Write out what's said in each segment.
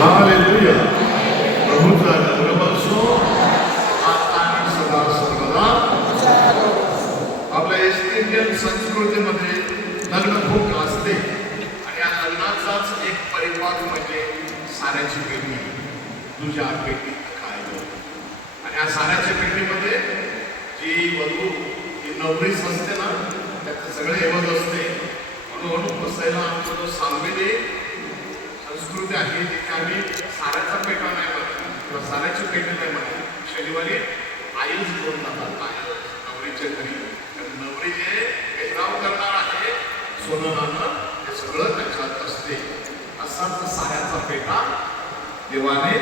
Hallelujah. प्रभूचा गौरव असो आता आणि सदा सर्वदा. आपल्या इंडियन संस्कृतीमध्ये लग्न खूप गाजते आणि या लग्नाचाच एक परिपाक म्हणजे साऱ्याची पेटी. तुझ्या पेटी काय आणि या साऱ्याच्या पेटीमध्ये जी वधू जी नवरीच असते ना त्याचं सगळे एवढ असते. म्हणून बसायला आमचा जो सांगली संस्कृती आहे तिथे आम्ही साऱ्याचा पेटा नाही म्हणत किंवा साऱ्याची पेटी नाही म्हणत. शनिवारी आईच घेऊन जातात नवरीच्या घरी. नवरी जे पेटराव करणार आहे सोनं नाणं हे सगळं त्याच्यात असते. असाच साऱ्याचा पेटा देवाने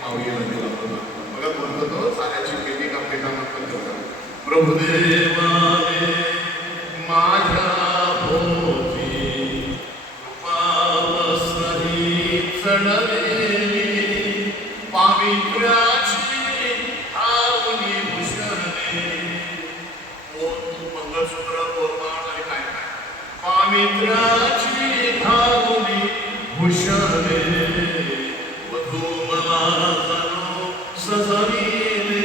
माऊलीला दिला होता. बघा म्हणतो तो साऱ्याची पेटी का पेटा म्हणतो होता. प्रभुदेवाने माझ्या भोवती कृपावसही चढलेली पावित्र्याची आवनी भूषणे. मंगळसूत्र बोरमाळ आणि काय काय पावित्र्याची आवनी भूषणे वधू मला जणू सजविले.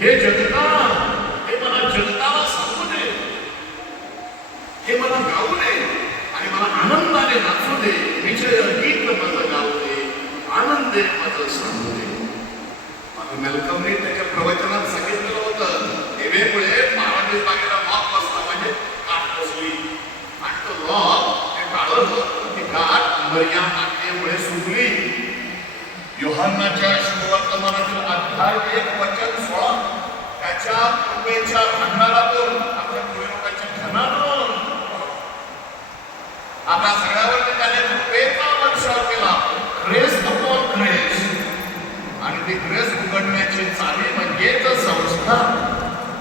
हे जगता हे मला जगताला सांगू दे. हे मला गाऊ दे आणि मला आनंदाने नाचू दे. विजय गीत माझं गाऊ दे. आनंदे माझं सांगू दे. मेलकमने त्याच्या प्रवचनात सांगितलेलं होतं देवेमुळे पारादीस बागेला लॉक बसला म्हणजे काठ बसली आणि तो लॉक ते काढलं ती काठ मरिया मातेमुळे सुटली. योहानाच्या शुभवर्तमानातील अध्याय 1:16 त्याच्या कृपेच्या भंडारातून आपल्या पुढे लोकांच्या धनातून आपल्या सगळ्यावरती त्याने कृपेचा वर्षाव केला. Grace upon grace. आणि ती ग्रेस उघडण्याची चाली म्हणजेच संस्कार.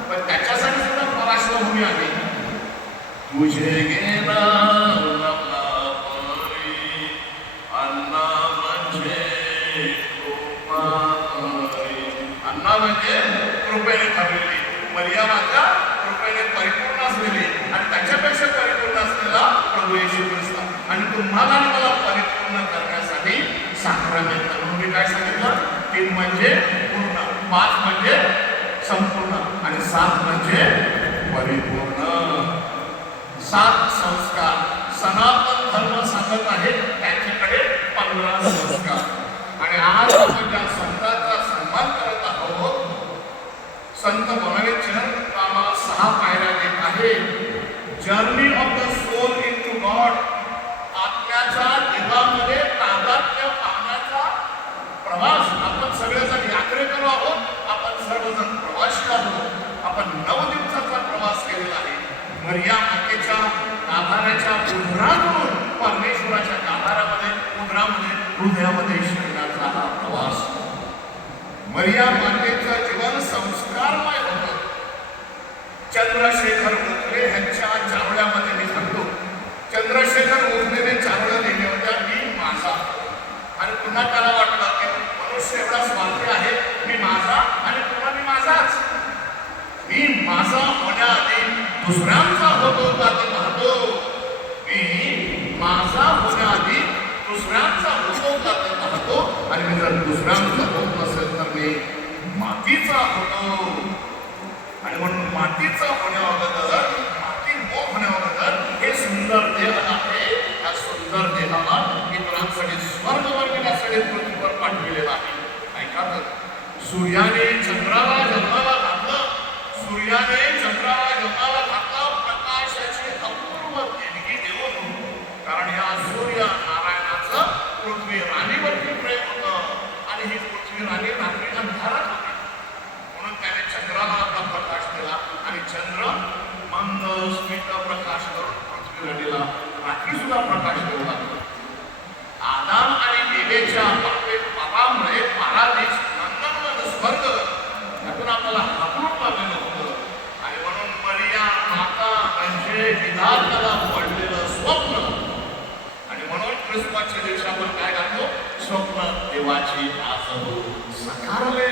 पण त्याच्यासाठी सुद्धा पराश्रमभूमी आहे. तुझे गेला अन्ना म्हणजे कृपेने भरलेली. मरिया माझ्या कृपेने परिपूर्ण असलेली आणि त्याच्यापेक्षा परिपूर्ण असलेला प्रभू येशू ख्रिस्त. आणि तुम्हाला आणि मला परिपूर्ण करण्यासाठी साक्रामेंट. मी काय सांगितलं 3 म्हणजे पूर्ण, 5 म्हणजे संपूर्ण आणि 7 म्हणजे परिपूर्ण. 7 संस्कार सनातन धर्म सांगत आहे. त्यांच्याकडे 15 संस्कार. आणि आज आपण ज्या संतांचा सन्मान करत आहोत संत बोनाव्हेंचर आम्हाला 6 पायऱ्या देत आहे. Journey of the soul into God. आत्म्याच्या देवामध्ये तादात्म्य पाहण्याचा प्रवास. आपण सगळेजण यात्रेकरू आहोत. आपण सर्वजण प्रवासी आहोत. आपण 9 दिवसाचा प्रवास केलेला आहे. मरिया मातेच्या गाभाऱ्याच्या उदरातून परमेश्वराच्या गाभाऱ्यामध्ये उदरामध्ये हृदयामध्ये शिरण्याचा हा प्रवास. मरिया मातेचं जीवन संस्कारमय होतं. चंद्रशेखर भोसले यांच्या चारोळ्यामध्ये मी सांगतो. चंद्रशेखर भोसलेने चारोळ्या लिहिल्या होत्या मी माझा. आणि पुन्हा त्याला वाटलं की मनुष्य एवढा स्वार्थी आहे. मी माझा आणि पुन्हा मी माझाच. मी माझा होण्याआधी दुसऱ्यांचा होतो का ते पाहतो. मी माझा होण्याआधी दुसऱ्यांचा होतो का ते पाहतो. आणि मी जर दुसऱ्यांचा होत नसेल तर मी मातीचा होतो. आणि म्हणून मातीचा होण्याअगोदर माती होण्याअगोदर हे सुंदर देह आहे. या सुंदर देहाला इतरांसाठी स्वर्ग बनविण्यासाठी पृथ्वीवर पाठविलेला आहे. ऐका तर सूर्याने चंद्राला जन्माला घातलं. सूर्याने चंद्राला जन्माला घातलं प्रकाशाची अपूर्व देणगी देऊन. कारण या सूर्य नारायणाचं पृथ्वी राणीवरती प्रेम होतं. आणि ही पृथ्वी राणी रात्री अंधारात होती. म्हणून त्याने चंद्राला आपला प्रकाश दिला. आणि चंद्र मंद स्मित प्रकाश करून पृथ्वी राणीला रात्री सुद्धा प्रकाश देऊ लागला. आदाम आणि एवेच्या पापामुळे पारादीस नंदनवन स्वर्ग यातून आपल्याला हाकलून लावलेलं होतं. आणि म्हणून मरिया माता म्हणजे विधात्याला पडलेलं स्वप्न. आणि म्हणून ख्रिसमसच्या दिवशी आपण काय घालतो स्वप्न देवाची आजू साकारले.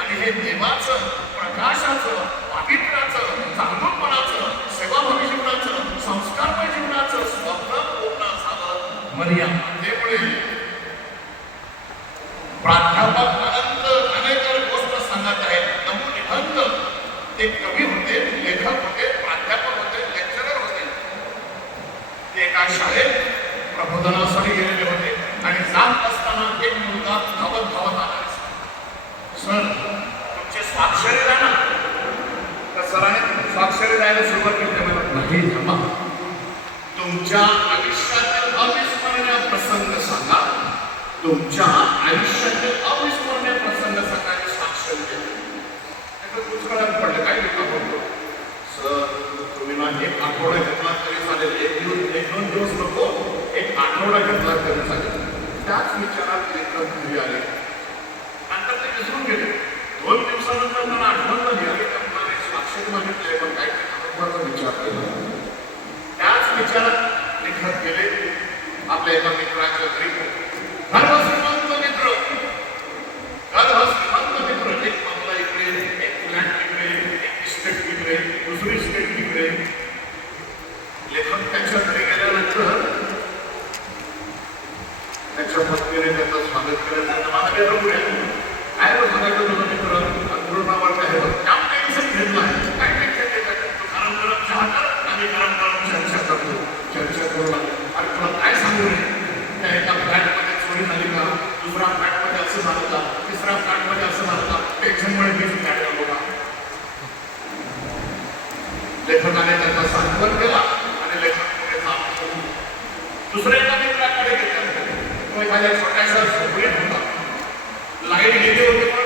आणि हे देवाचं प्रकाशाचं पावित्र्याचं चांगुलपणाचं सेवाभावी जीवनाचं संस्कारमय जीवनाचं स्वप्न पूर्ण झालं मरिया मातेमुळे. करायला सुरुवात केली तेव्हा नाही थांबा. तुमच्या आयुष्यातील अविस्मरणीय प्रसंग सांगा. तुमच्या आयुष्यातील अविस्मरणीय प्रसंग सांगण्याचे साक्ष द्या. पुष्कळात पडलं काय लिहिता बोलतो सर तुम्ही ना एक आठवडा घेतला तरी चालेल. एक दोन दिवस नको, एक आठवडा घेतला तरी चालेल. त्याच विचारात लेखक घरी आले. नंतर ते विसरून गेले. 2 दिवसानंतर मला आठवण झाली आणि त्यांना साक्षर मागितले पण काय महत्वाचा विचार केला. त्याच विचारात लेखक गेले आपल्या एका मित्राच्या घरी. श्रीमंत मित्र, श्रीमंत मित्र, एक बंगला इकडे, एक फ्लॅट तिकडे, एक इस्टेट तिकडे, दुसरी इस्टेट तिकडे. लेखक त्यांच्या घरी गेल्यानंतर त्याच्या पत्नीने त्याचं स्वागत केलं. त्यांना माझा मित्र पुढे काय सांगायचं तुझा मित्र पूर्ण नावाचा आहे काम टेन्शन घेतलं आहे. काय टेन्शन घेतात तू गरम गरम चहा कर आणि गरम गरम चर्चा करतो. चर्चा करू लागला. अरे तुला काय सांगू नये त्या एका फ्लॅटमध्ये चोरी झाली का, दुसऱ्या फ्लॅटमध्ये असं झालं का, तिसऱ्या फ्लॅटमध्ये असं झालं का, टेन्शनमुळे मी फ्लॅट आलो का. लेखकाने त्याचा सांत्वन केला आणि लेखक पुढे जातो. दुसऱ्या एका मित्राकडे गेले. तो एखाद्या छोट्याशा झोपडीत होता. लाईट गेली होती